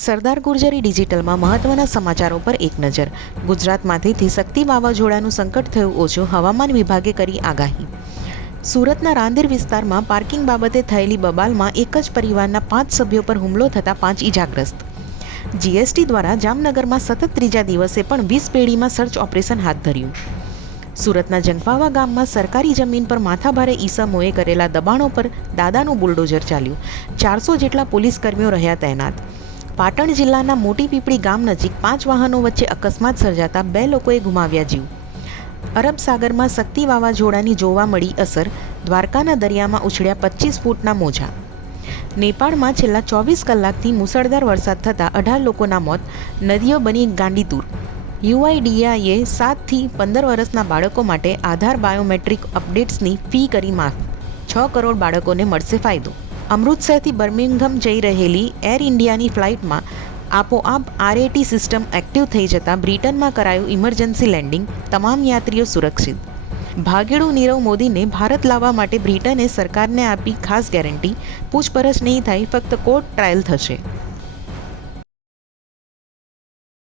સરદાર ગુર્જરી ડિજિટલમાં મહત્વના સમાચારો પર એક નજર. ગુજરાતમાંથી શક્તિ વાવાઝોડાનું સંકટ થયું ઓછું હવામાન વિભાગે કરી આગાહી. સુરતના રાંદેર વિસ્તારમાં પાર્કિંગ બાબતે થયેલી બબાલમાં એક જ પરિવારના પાંચ સભ્યો પર હુમલો થતાં પાંચ ઇજાગ્રસ્ત જીએસટી દ્વારા જામનગરમાં સતત ત્રીજા દિવસે પણ વીસ પેઢીમાં સર્ચ ઓપરેશન હાથ ધર્યું. સુરતના જંગપાવા ગામમાં સરકારી જમીન પર માથાભારે ઈસમોએ કરેલા દબાણો પર દાદાનું બુલડોઝર ચાલ્યું. ચારસો જેટલા પોલીસ કર્મીઓ રહ્યા તૈનાત. પાટણ જિલ્લાના મોટી પીપળી ગામ નજીક પાંચ વાહનો વચ્ચે અકસ્માત સર્જાતા બે લોકોએ ગુમાવ્યા જીવ. અરબ સાગરમાં શક્તિ વાવાઝોડાની જોવા મળી અસર, દ્વારકાના દરિયામાં ઉછળ્યા પચીસ ફૂટના મોજા. નેપાળમાં છેલ્લા ચોવીસ કલાકથી મુસળધાર વરસાદ થતાં અઢાર લોકોના મોત, નદીઓ બની ગાંડીતુર. યુઆઈડીઆઈએ સાતથી પંદર વર્ષના બાળકો માટે આધાર બાયોમેટ્રિક અપડેટ્સની ફી કરી માફ. છ કરોડ બાળકોને મળશે ફાયદો. અમૃતસરથી બર્મિંગહમ જઈ રહેલી એર ઇન્ડિયાની ફ્લાઇટમાં આપોઆપ આરએટી સિસ્ટમ એક્ટિવ થઈ જતાં બ્રિટનમાં કરાયું ઇમરજન્સી લેન્ડિંગ, તમામ યાત્રીઓ સુરક્ષિત. ભાગેડુ નીરવ મોદીને ભારત લાવવા માટે બ્રિટને સરકારને આપી ખાસ ગેરંટી, પૂછપરછ નહીં થાય, ફક્ત કોર્ટ ટ્રાયલ થશે.